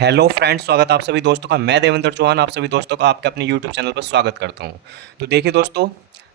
Hello friends, स्वागत है आप सभी दोस्तों का। मैं देवेंद्र चौहान आप सभी दोस्तों का आपके अपने यूट्यूब चैनल पर स्वागत करता हूं। तो देखिए दोस्तों,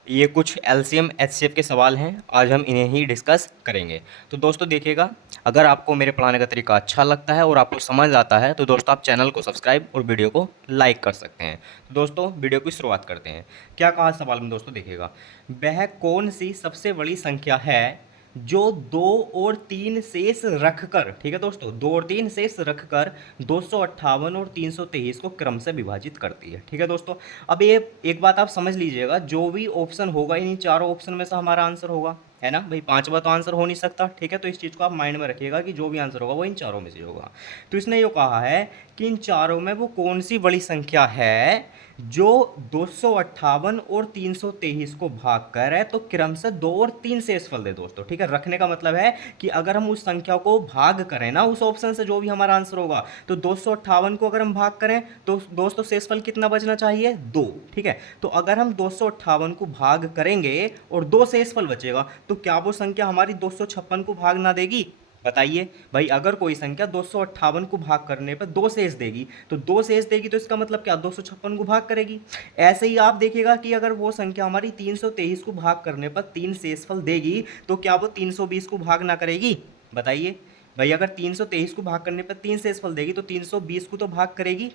ये कुछ एलसीएम एचसीएफ के सवाल हैं। आज हम इन्हें ही डिस्कस करेंगे। तो दोस्तों देखिएगा, अगर आपको मेरे पढ़ाने का तरीका अच्छा लगता है और आपको समझ आता है तो दोस्तों आप चैनल को सब्सक्राइब और वीडियो को लाइक कर सकते हैं। तो दोस्तों वीडियो की शुरुआत करते हैं। क्या कहा सवाल में दोस्तों, देखिएगा, वह कौन सी सबसे बड़ी संख्या है जो 2 और 3 शेष रखकर, ठीक है दोस्तों, 2 और 3 शेष रखकर 258 और 323 को क्रम से विभाजित करती है। ठीक है दोस्तों, अब ये एक बात आप समझ लीजिएगा, जो भी ऑप्शन होगा इन्हीं चारों ऑप्शन में से हमारा आंसर होगा, है ना भाई। पांचवा तो आंसर हो नहीं सकता। ठीक है, तो इस चीज़ को आप माइंड में रखिएगा कि जो भी आंसर होगा वो इन चारों में से होगा। तो इसने ये कहा है कि इन चारों में वो कौन सी बड़ी संख्या है जो 258 और 323 को भाग कर है तो क्रम से 2 और 3 शेषफल दे दोस्तों। ठीक है, रखने का मतलब है कि अगर हम उस संख्या को भाग करें ना, उस ऑप्शन से जो भी हमारा आंसर होगा, तो 258 को अगर हम भाग करें तो दोस्तों शेषफल कितना बचना चाहिए, 2। ठीक है, तो अगर हम 258 को भाग करेंगे और 2 शेषफल बचेगा तो क्या वो संख्या हमारी 256 को भाग ना देगी? बताइए भाई, अगर कोई संख्या 258 को भाग करने पर 2 शेष देगी तो 2 शेष देगी तो इसका मतलब क्या, 256 को भाग करेगी। ऐसे ही आप देखिएगा कि अगर वो संख्या हमारी 323 को भाग करने पर 3 शेषफल देगी तो क्या वो 320 को भाग ना करेगी? बताइए भाई, अगर 323 को भाग करने पर 3 शेषफल देगी तो 320 को तो भाग करेगी।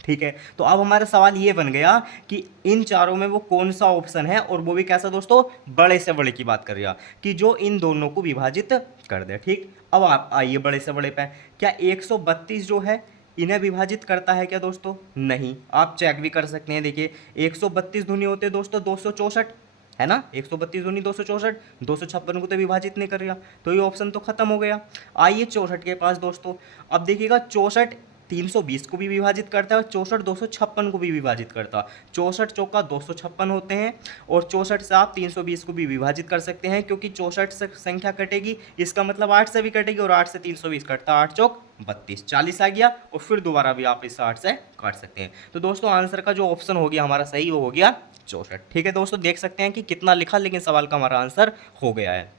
ठीक है, तो अब हमारा सवाल ये बन गया कि इन चारों में वो कौन सा ऑप्शन है, और वो भी कैसा दोस्तों, बड़े से बड़े की बात कर रहा कि जो इन दोनों को विभाजित कर दे। ठीक, अब आप आइए बड़े से बड़े पे। क्या 132 जो है इन्हें विभाजित करता है क्या दोस्तों? नहीं। आप चेक भी कर सकते हैं, देखिए 132 दूनी होते हैं दोस्तों 264, है ना। 132 दूनी 264, 256 को तो विभाजित नहीं कर रहा, तो ये ऑप्शन तो खत्म हो गया। आइए 64 के पास दोस्तों। अब देखिएगा 64 320 को भी विभाजित करता है और 64 256 को भी विभाजित करता है। 64 चौका 256 होते हैं और 64 से आप 320 को भी विभाजित कर सकते हैं, क्योंकि 64 से संख्या कटेगी, इसका मतलब 8 से भी कटेगी और 8 से 320 कटता, 8 चौक 32, 40 आ गया, और फिर दोबारा भी आप इस 8 से काट सकते हैं। तो दोस्तों आंसर का जो ऑप्शन हो गया हमारा सही, वो हो गया 64। ठीक है दोस्तों, देख सकते हैं कि कितना लिखा लेकिन सवाल का हमारा आंसर हो गया है।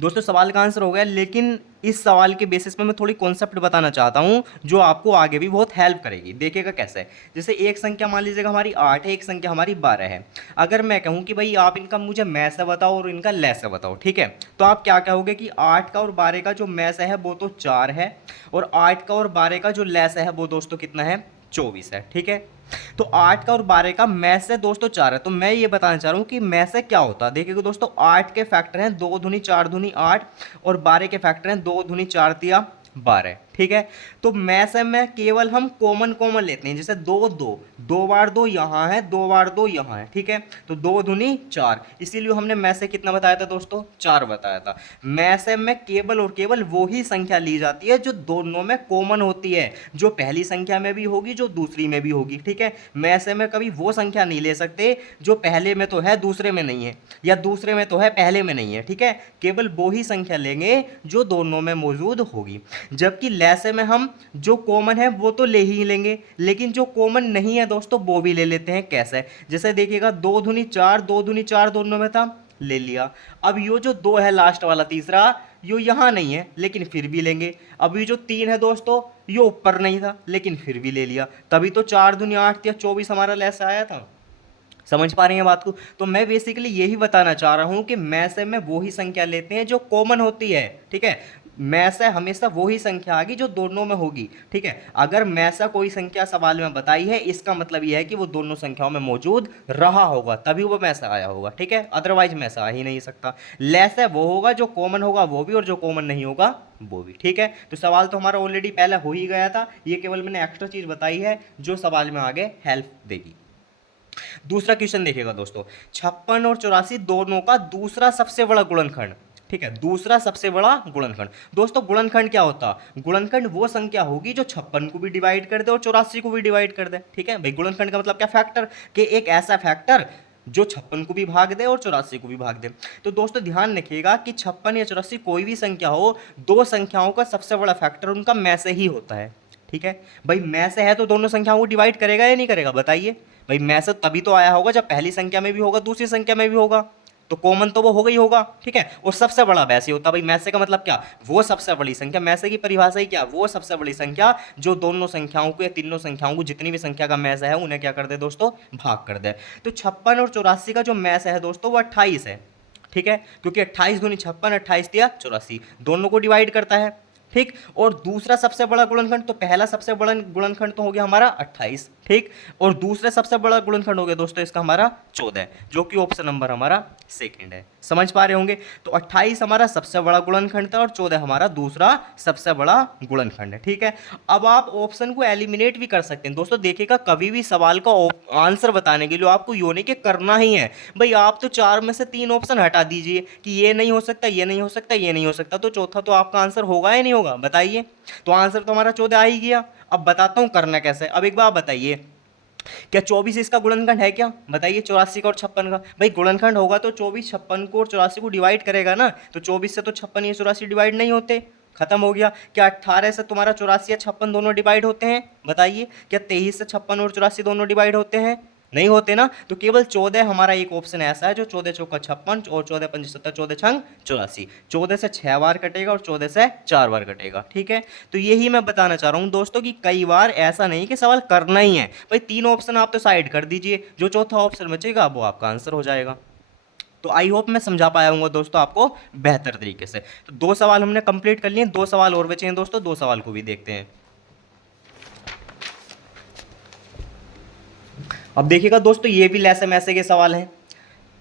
दोस्तों सवाल का आंसर हो गया, लेकिन इस सवाल के बेसिस पे मैं थोड़ी कॉन्सेप्ट बताना चाहता हूं जो आपको आगे भी बहुत हेल्प करेगी। देखिएगा कैसे, जैसे एक संख्या मान लीजिएगा हमारी 8 है, एक संख्या हमारी 12 है। अगर मैं कहूं कि भाई आप इनका मुझे मैं से बताओ और इनका ले से बताओ, ठीक है, तो आप क्या कहोगे कि 8 का और 12 का जो मैं से है वो तो 4 है, और 8 का और 12 का जो ले से है वो दोस्तों कितना है, 24 है। ठीक है, तो 8 का और 12 का मैं से दोस्तों 4 है, तो मैं ये बताना चाह रहा हूँ कि मैं से क्या होता है। देखिएगा दोस्तों, 8 के फैक्टर हैं 2 दूनी 4 दूनी 8, और 12 के फैक्टर हैं 2 दूनी 4 तिया 12। ठीक है, तो मैं से में केवल हम कॉमन कॉमन लेते हैं, जैसे 2 2, 2 बार 2 यहाँ है, 2 बार 2 यहाँ है। ठीक है, तो 2 दूनी 4, इसीलिए हमने मैं से कितना बताया था दोस्तों, 4 बताया था। मैं से में केवल और केवल वो ही संख्या ली जाती है जो दोनों में कॉमन होती है, जो पहली संख्या में भी होगी जो दूसरी में भी होगी। ठीक है, मैं से में कभी वो संख्या नहीं ले सकते जो पहले में तो है दूसरे में नहीं है, या दूसरे में तो है पहले में नहीं है। ठीक है, केवल वो ही संख्या लेंगे जो दोनों में मौजूद होगी। जबकि लैसे में हम जो कॉमन है वो तो ले ही लेंगे, लेकिन जो कॉमन नहीं है दोस्तों वो भी ले लेते हैं। कैसे, जैसे देखिएगा 2 दूनी 4, 2 दूनी 4 दोनों में था, ले लिया। अब यो जो 2 है लास्ट वाला तीसरा, यो यहाँ नहीं है लेकिन फिर भी लेंगे। अब ये जो 3 है दोस्तों, यो ऊपर नहीं था लेकिन फिर भी ले लिया, तभी तो 4 दूनी 8 या 24 हमारा लैसा आया था। समझ पा रही हैं बात को? तो मैं बेसिकली यही बताना चाह रहा हूं कि मैं से में वो ही संख्या लेते हैं जो कॉमन होती है। ठीक है, मैं से हमेशा वो ही संख्या आएगी जो दोनों में होगी। ठीक है, अगर मैं से कोई संख्या सवाल में बताई है, इसका मतलब यह है कि वो दोनों संख्याओं में मौजूद रहा होगा, तभी वो में से आया होगा। ठीक है, अदरवाइज में से आ ही नहीं सकता। लेस है वो होगा जो कॉमन होगा वो भी, और जो कॉमन नहीं होगा वो भी। ठीक है, तो सवाल तो हमारा ऑलरेडी पहले हो ही गया था, ये केवल मैंने एक्स्ट्रा चीज बताई है जो सवाल में आगे हेल्प देगी। दूसरा क्वेश्चन देखिएगा दोस्तों, 56 और 84 दोनों का दूसरा सबसे बड़ा गुणनखंड। ठीक है, दूसरा सबसे बड़ा गुणनखंड। दोस्तों गुणनखंड क्या होता, गुणनखंड वो संख्या होगी जो 56 को भी डिवाइड कर दे और 84 को भी डिवाइड कर दे। ठीक है भाई, गुणनखंड का मतलब क्या, फैक्टर, कि एक ऐसा फैक्टर जो 56 को भी भाग दे और 84 को भी भाग दे। तो दोस्तों ध्यान रखिएगा कि 56 या 84 कोई भी संख्या हो, दो संख्याओं का सबसे बड़ा फैक्टर उनका में से ही होता है। ठीक है भाई, में से है तो दोनों संख्याओं को डिवाइड करेगा या नहीं करेगा, बताइए भाई। में से तभी तो आया होगा जब पहली संख्या में भी होगा दूसरी संख्या में भी होगा, तो कॉमन तो वो होगा ही होगा, ठीक है। और सबसे बड़ा वैसे ही होता है भाई, में से का मतलब क्या, वो सबसे बड़ी संख्या, में से की परिभाषा ही क्या, वो सबसे बड़ी संख्या जो दोनों संख्याओं को या तीनों संख्याओं को जितनी भी संख्या का में से है उन्हें क्या कर दे दोस्तों, भाग कर दे। तो 56 और 84 का जो में से है दोस्तों वो 28 है, ठीक है, क्योंकि 28 दूनी 56, 28 दिया 84, दोनों को डिवाइड करता है, ठीक। और दूसरा सबसे बड़ा गुणनखंड, तो पहला सबसे बड़ा गुणनखंड तो हो गया हमारा 28, ठीक। और दूसरा सबसे बड़ा गुणनखंड हो गया दोस्तों इसका हमारा 14, जो कि ऑप्शन नंबर हमारा सेकंड है। समझ पा रहे होंगे। तो 28 हमारा सबसे बड़ा गुणनखंड था और 14 हमारा दूसरा सबसे बड़ा गुणनखंड है, ठीक है। अब आप ऑप्शन को एलिमिनेट भी कर सकते हैं दोस्तों। देखिएगा कभी भी सवाल का आंसर बताने के लिए आपको यो नहीं कि करना ही है भाई, आप तो 4 में से 3 ऑप्शन हटा दीजिए कि ये नहीं हो सकता, ये नहीं हो सकता, ये नहीं हो सकता, तो चौथा तो आपका आंसर होगा या नहीं होगा, बताइए। तो आंसर तो हमारा 14 आ ही गया। अब बताता हूं करना कैसे। अब एक बार बताइए, क्या 24 इसका गुणनखंड है क्या, बताइए, 84 का और 56 का। भाई गुणनखंड होगा तो 24 56 को और 84 को डिवाइड करेगा ना, तो 24 से तो 56 या 84 डिवाइड नहीं होते, खत्म हो गया। क्या 18 से तुम्हारा 84 या 56 दोनों डिवाइड होते हैं, बताइए। क्या 23 से 56 और 84 दोनों डिवाइड होते हैं, नहीं होते ना। तो केवल 14 हमारा एक ऑप्शन ऐसा है जो 14 चौका 56 और 14 पंच 70, 14 छंग 84, 14 से 6 बार कटेगा और 14 से 4 बार कटेगा, ठीक है। तो यही मैं बताना चाह रहा हूं दोस्तों कि कई बार ऐसा नहीं कि सवाल करना ही है भाई, 3 ऑप्शन आप तो साइड कर दीजिए, जो चौथा ऑप्शन बचेगा वो आपका आंसर हो जाएगा। तो आई होप मैं समझा पाया हूँ दोस्तों आपको बेहतर तरीके से। तो 2 सवाल हमने कंप्लीट कर लिए, 2 सवाल और बचे हैं दोस्तों, 2 सवाल को भी देखते हैं। अब देखिएगा दोस्तों ये भी लैसे मैसे के सवाल हैं।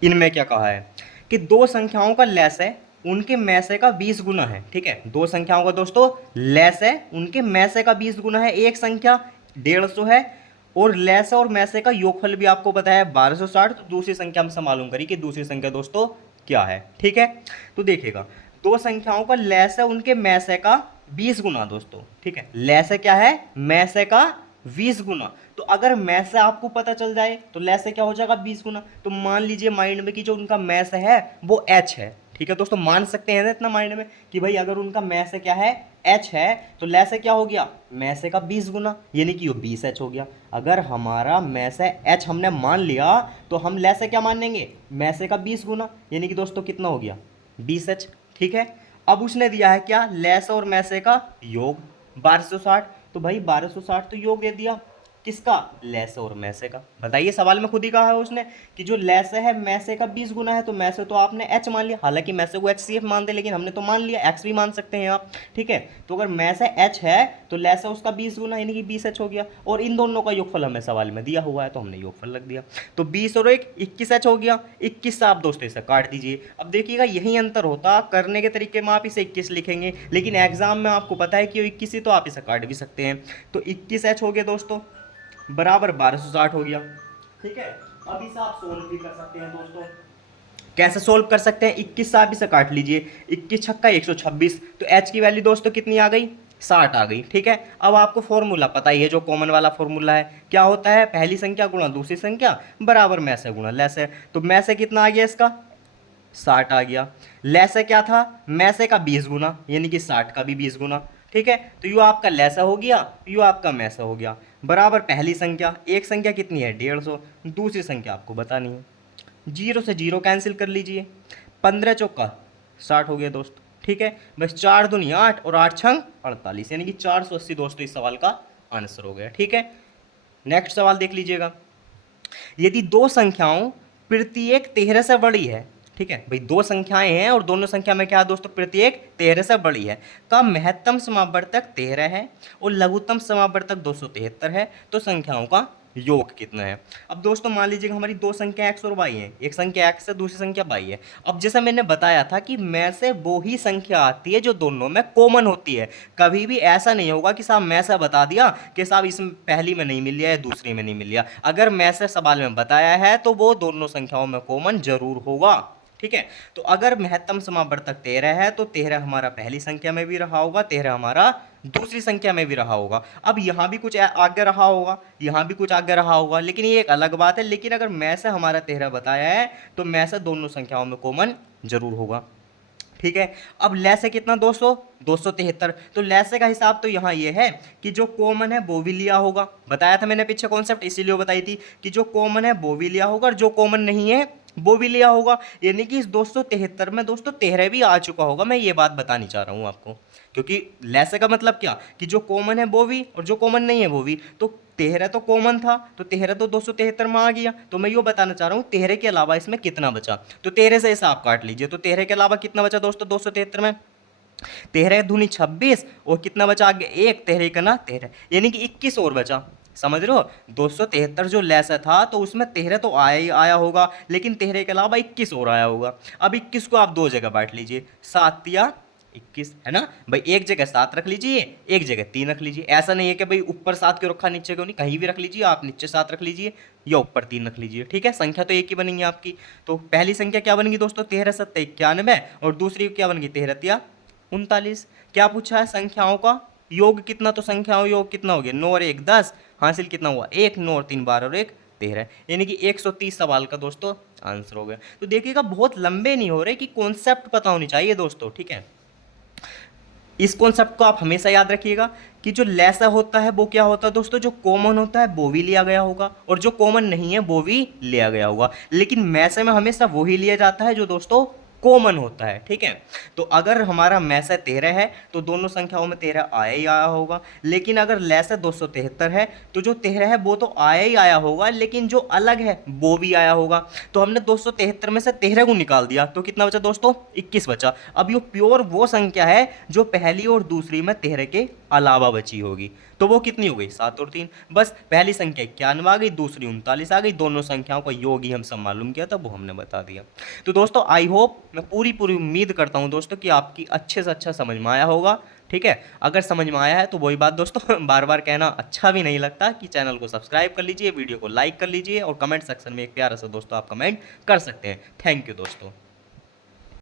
इनमें क्या कहा है कि दो संख्याओं का लैस है उनके मैसे का 20 गुना है, ठीक है। दो संख्याओं का दोस्तों लैस है उनके मैसे का 20 गुना है। एक संख्या 150 है और लैस और मैसे का योगफल भी आपको पता है 1260। तो दूसरी संख्या हमसे मालूम करी कि दूसरी संख्या दोस्तों क्या है, ठीक है। तो देखिएगा दो संख्याओं का लैस है उनके मैसे का 20 गुना दोस्तों, ठीक है। लैस क्या है, मैसे का 20 गुना। तो अगर मैस से आपको पता चल जाए तो लैस से क्या हो जाएगा 20 गुना। तो मान लीजिए माइंड में कि जो उनका मैस है वो एच है, ठीक है दोस्तों। मान सकते हैं ना इतना माइंड में कि भाई अगर उनका मैस क्या है एच है तो लैस से क्या हो गया, मैस का 20 गुना, यानी कि वो 20 एच हो गया। अगर हमारा मैस एच हमने मान लिया तो हम लैस से क्या मान लेंगे, मैस का 20 गुना, यानी कि दोस्तों कितना हो गया 20 एच, ठीक है। अब उसने दिया है क्या, लैस और मैसे का योग 1260। तो भाई 1260 तो योग दे दिया किसका, लैसे और मैसे का। बताइए सवाल में खुद ही कहा है उसने कि जो लैसे है मैसे का 20 गुना है, तो मैसे तो आपने एच मान लिया, हालांकि मैसे को एच सी एफ मानते लेकिन हमने तो मान लिया एक्स भी मान सकते हैं आप, ठीक है। तो अगर मैसे एच है तो लैसे उसका 20 गुना यानी कि 20 एच हो गया। और इन दोनों का योगफल हमें सवाल में दिया हुआ है तो हमने योगफल लग दिया। तो 20 और 1 21 एच हो गया। 21 से आप दोस्तों इसे काट दीजिए। अब देखिएगा यही अंतर होता, करने के तरीके में आप इसे 21 लिखेंगे लेकिन एग्जाम में आपको पता है कि 21 ही, तो आप इसे काट भी सकते हैं। तो 21 एच हो गया दोस्तों बराबर 1260 हो गया, ठीक है। अब इसे आप सोल्व भी कर सकते हैं दोस्तों। कैसे सोल्व कर सकते हैं, 21 से आप इसे काट लीजिए, 21 छक्का 126, तो एच की वैल्यू दोस्तों कितनी आ गई, 60 आ गई, ठीक है। अब आपको फॉर्मूला पता ही है, जो कॉमन वाला फॉर्मूला है, क्या होता है, पहली संख्या गुणा दूसरी संख्या बराबर में से गुणा लैसे। तो में से कितना आ गया इसका 60 आ गया। लैसे क्या था, में से का 20 गुना यानी कि 60 का भी 20 गुना, ठीक है। तो यू आपका लैसा हो गया, यू आपका मैसा हो गया, बराबर पहली संख्या, एक संख्या कितनी है 150, दूसरी संख्या आपको बतानी है। 0 से 0 कैंसिल कर लीजिए, 15 चौका 60 हो गया दोस्त, ठीक है। बस 4 दूनी 8 और 8 छंग 48, यानी कि 480 दोस्तों इस सवाल का आंसर हो गया, ठीक है। नेक्स्ट सवाल देख लीजिएगा। यदि दो संख्याओं प्रत्येक 13 से बड़ी है, ठीक है भाई, दो संख्याएं हैं और दोनों संख्या में क्या है दोस्तों, प्रत्येक 13 से बड़ी है, का महत्तम समावर्तक 13 है और लघुत्तम समावर्तक 273 है, तो संख्याओं का योग कितना है। अब दोस्तों मान लीजिएगा हमारी दो संख्या x और y है, एक संख्या x है दूसरी संख्या y है। अब जैसा मैंने बताया था कि में से वो ही संख्या आती है जो दोनों में कॉमन होती है। कभी भी ऐसा नहीं होगा कि साहब में से बता दिया कि साहब इसमें पहली में नहीं मिल लिया या दूसरी में नहीं मिल लिया। अगर में से सवाल में बताया है तो वो दोनों संख्याओं में कॉमन जरूर होगा, ठीक है। तो अगर महत्तम समावर्तक 13 है तो 13 हमारा पहली संख्या में भी रहा होगा, 13 हमारा दूसरी संख्या में भी रहा होगा। अब यहाँ भी कुछ आगे रहा होगा, यहाँ भी कुछ आगे रहा होगा, लेकिन ये एक अलग बात है। लेकिन अगर में से हमारा 13 बताया है तो में से दोनों संख्याओं में कॉमन जरूर होगा, ठीक है। अब लैसे कितना 273। तो लैसे का हिसाब तो यहाँ ये है कि जो कॉमन है वो भी लिया होगा, बताया था मैंने पीछे कॉन्सेप्ट, इसीलिए बताई थी कि जो कॉमन है वो भी लिया होगा और जो कॉमन नहीं है वो भी लिया होगा, यानी कि इस 273 में दोस्तों 13 भी आ चुका होगा। मैं ये बात बतानी चाह रहा हूँ आपको, क्योंकि लेसे का मतलब क्या कि जो कॉमन है वो भी और जो कॉमन नहीं है वो भी। तो 13 तो कॉमन था, तो 13 तो 273 में आ गया। तो मैं ये बताना चाह रहा हूँ 13 के अलावा इसमें कितना बचा, तो 13 से हिसाब काट लीजिए। तो 13 के अलावा कितना बचा दोस्तों 273 में, 13 दूनी 26 और कितना बचा आगे एक, 13 का ना 13, यानी कि 21 और बचा। समझ रहे हो, 273 जो लेस था तो उसमें 13 तो आया ही आया होगा, लेकिन 13 के अलावा 21 और आया होगा। अब 21 को आप दो जगह बांट लीजिए, 7 या 21 है ना भाई, एक जगह 7 रख लीजिए, एक जगह 3 रख लीजिए। ऐसा नहीं है कि भाई ऊपर 7 क्यों रखा नीचे क्यों नहीं, कहीं भी रख लीजिए आप, नीचे 7 रख लीजिए या ऊपर 3 रख लीजिए, ठीक है, संख्या तो एक ही बनेगी आपकी। तो पहली संख्या क्या बनेगी दोस्तों 13 सत्ते 91, और दूसरी क्या बनेगी 13 तिया 39। क्या पूछा है, संख्याओं का योग कितना, तो संख्याओं योग कितना हो गया 9 और 1 10, हासिल कितना हुआ 1, 9 और 3 12 और 1 13, यानी कि 130 सवाल का दोस्तों आंसर हो गया। तो देखिएगा बहुत लंबे नहीं हो रहे, कि कॉन्सेप्ट पता होनी चाहिए दोस्तों, ठीक है। इस कॉन्सेप्ट को आप हमेशा याद रखिएगा कि जो लेसा होता है वो क्या होता है दोस्तों, जो कॉमन होता है वो भी लिया गया होगा और जो कॉमन नहीं है वो भी लिया गया होगा, लेकिन मैसे में हमेशा वही लिया जाता है जो दोस्तों कॉमन होता है, ठीक है। तो अगर हमारा मैसे 13 है तो दोनों संख्याओं में 13 आया ही आया होगा, लेकिन अगर लेस 273 है तो जो 13 है वो तो आया ही आया होगा, लेकिन जो अलग है वो भी आया होगा। तो हमने 273 में से 13 को निकाल दिया तो कितना बचा दोस्तों 21 बचा। अब ये प्योर वो संख्या है जो पहली और दूसरी में 13 के अलावा बची होगी, तो वो कितनी हो गई 7 और 3, बस पहली संख्या 91 आ गई, दूसरी 39 आ गई, दोनों संख्याओं का योग ही हम सब मालूम किया था वो हमने बता दिया। तो दोस्तों आई होप, मैं पूरी पूरी उम्मीद करता हूँ दोस्तों कि आपकी अच्छे से अच्छा समझ में आया होगा, ठीक है। अगर समझ में आया है तो वही बात दोस्तों बार बार कहना अच्छा भी नहीं लगता, कि चैनल को सब्सक्राइब कर लीजिए, वीडियो को लाइक कर लीजिए और कमेंट सेक्शन में एक प्यारा सा दोस्तों आप कमेंट कर सकते हैं। थैंक यू दोस्तों।